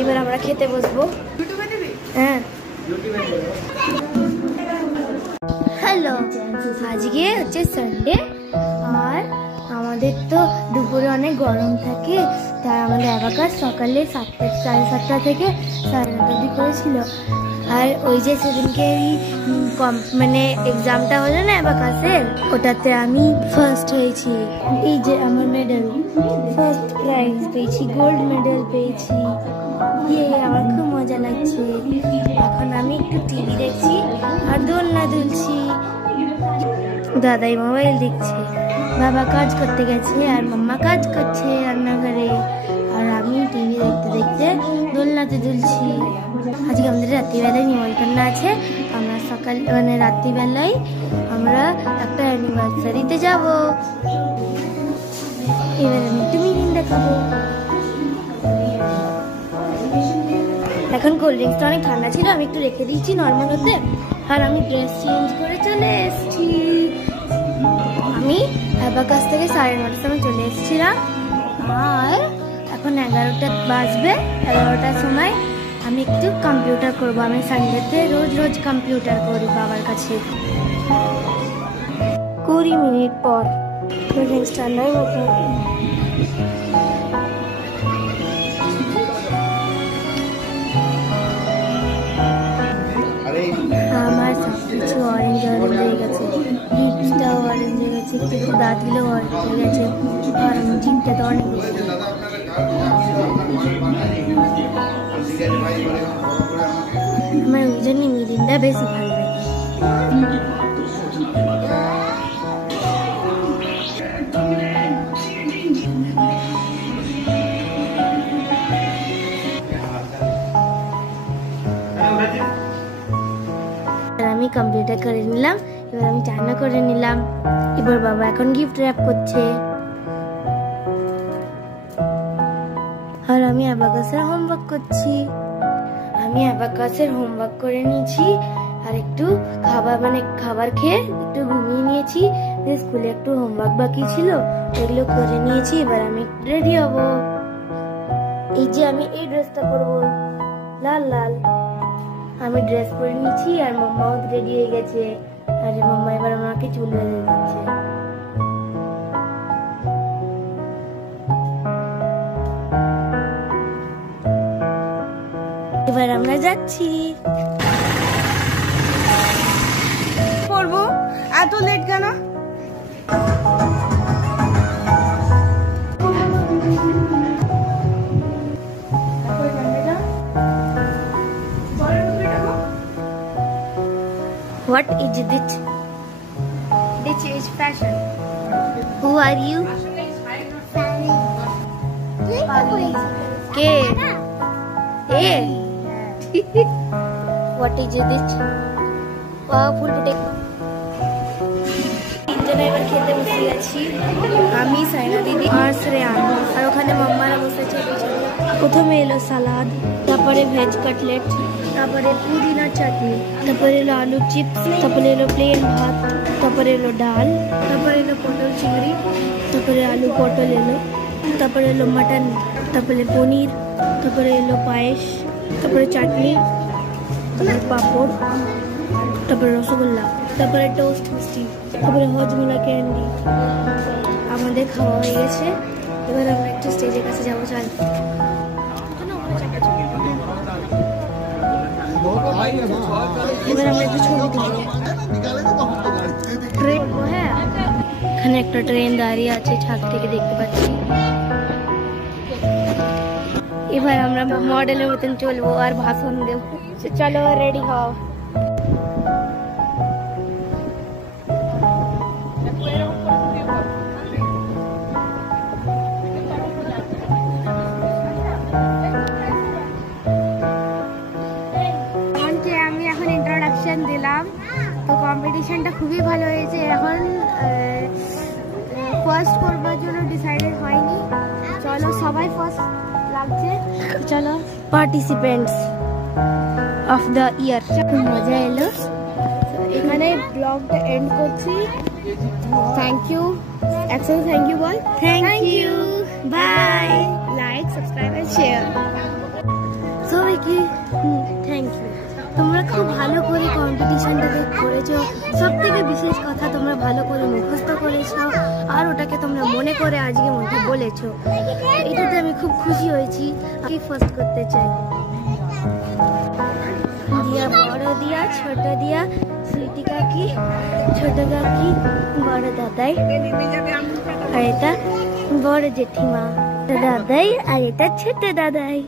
এবার আমরা খেতে বসবো। হ্যাঁ হ্যালো, আজকে হচ্ছে সানডে আর আমাদের তো দুপুরে অনেক গরম থাকে, তাই আমাদের অ্যাবাকাস সকালে 7:30 থেকে 9:30 অবধি করেছিল। আর ওই যে সেদিনকে মানে এক্সামটা হলো না অ্যাবাকাসের, ওটাতে আমি ফার্স্ট হয়েছি। এই যে আমার মেডেল, ফার্স্ট প্রাইজ পেয়েছি, গোল্ড মেডেল পেয়েছি। আমার খুব মজা লাগছে। এখন আমি একটু টিভি দেখছি আর দোলনা দুলছি। দাদাই মোবাইল দেখছে, বাবা কাজ করতে গেছে আর মাম্মা কাজ করছে রান্নাঘরে, আর আমি টিভি দেখতে দেখতে দোলনাতে দুলছি। আজকে আমাদের রাত্রিবেলায় নিমন্ত্রণ আছে। আমরা সকাল মানে রাত্রিবেলায় আমরা একটা অ্যানিভার্সারিতে যাব। এবার আমি একটু মিরিন্ডা খাবো। এখন কোল্ড ড্রিঙ্কসটা অনেক ঠান্ডা ছিল, আমি একটু রেখে দিচ্ছি নর্মাল হতে। আর আমি ড্রেস চেঞ্জ করে চলে এসেছি। আমি অ্যাবাকাস থেকে 9:30 সময় চলে এসেছিলাম, আর এখন 11টা বাজবে। 11টার সময় আমি একটু কম্পিউটার করবো। আমি সানডেতে রোজ কম্পিউটার করি বাবার কাছে। 20 মিনিট পর কোল্ড ড্রিঙ্কস ঠান্ডাই মতো। আমার সবকিছু অরেঞ্জ হয়ে গেছে, লিপসটাও অরেঞ্জ হয়ে গেছে, একটু দাঁতগুলো অরেঞ্জ হয়ে গেছে, আর আমার জিমটা তো অনেক বেশি। আমার ওই জন্য মিরিন্ডা বেশি ভালো লাগে। আমি কমপ্লিট করে নিলাম, এবার আমি চানা করে নিলাম। এবার বাবা এখন গিফট র্যাপ করছে, আর আমি অ্যাবাকাসের হোমওয়ার্ক করছি। আমি অ্যাবাকাসের হোমওয়ার্ক করে নিয়েছি, আর একটু খাবার খেয়ে একটু ঘুমিয়ে নিয়েছি। স্কুলে একটু হোমওয়ার্ক বাকি ছিল, এগুলো করে নিয়েছি। এবার আমি রেডি হব। এই যে আমি এই ড্রেসটা পরবো, লাল লাল। আমি ড্রেস পরে নিয়েছি, আর মাম্মাও রেডি হয়ে গেছে। আর মাম্মা এবার আমাকে চুল বেঁধে দিচ্ছে। এবার আমরা যাচ্ছি। পড়বো, এত লেট কেন? What is this? This is fashion. Who are you? K. A. What is this? Powerful potato. তিনজনে এবার খেতে বসে গেছি। আমি, সাইনা দিদি আর শ্রেয়ান। আর ওখানে মাম্মারা বসেছে। প্রথমে এলো সালাদ, তারপরে ভেজ কাটলেট, তারপরে পুদিনার চাটনি, তারপরে এলো আলু চিপস, তারপরে এলো প্লেন ভাত, তারপরে এলো ডাল, তারপরে এলো পটল চিংড়ি, তারপরে আলু পটল এলো, তারপরে এলো মাটন, তারপরে পনির, তারপরে এলো পায়েস, তারপরে চাটনি, তারপরে পাঁপড়, তারপরে রসগোল্লা, তারপরে টোস্ট মিষ্টি, তারপরে হজমোলা ক্যান্ডি। আমাদের খাওয়া হয়ে গেছে, এবার আমরা একটু স্টেজের কাছে যাবো। চল। এবার আমরা একটু ছবি তুলবো। ট্রেন, হ্যাঁ এখানে একটা ট্রেন দাঁড়িয়ে আছে, ছাদ থেকে দেখতে পাচ্ছি। এবার আমরা মডেলের মতন চলবো আর ভাষণ দেবো। চলো রেডি হও। দিলাম তো কম্পিটিশনটা খুবই ভালো হয়েছে। এখন ফার্স্ট করবার জন্য ডিসাইডেড হয়নি, চলো সবাই ফার্স্ট লাগছে। চলো পার্টিসিপেন্টস অফ দ্য ইয়ার। খুব মজা এলো। এখানে ব্লগটা এন্ড করছি। Thank you. একসাথে থ্যাংক ইউ বল। Thank you, bye. Subscribe and share. সবাইকে থ্যাংক ইউ। তোমরা খুব ভালো করে কম্পিটিশনটাকে করেছো, সব থেকে বিশেষ কথা তোমরা ভালো করে মুখস্থ করেছো আর ওটাকে তোমরা মনে করে আজকে মধ্যে বলেছো, এটাতে আমি খুব খুশি হয়েছি। আমি ফার্স্ট করতে চাই। দিয়া, বড় দিয়া, ছোট দিয়া, সুইটি কাকি, ছোট কাকি, বড় দাদাই, আর এটা বড় জেঠিমা, দাদাই, আর এটা ছোট দাদাই।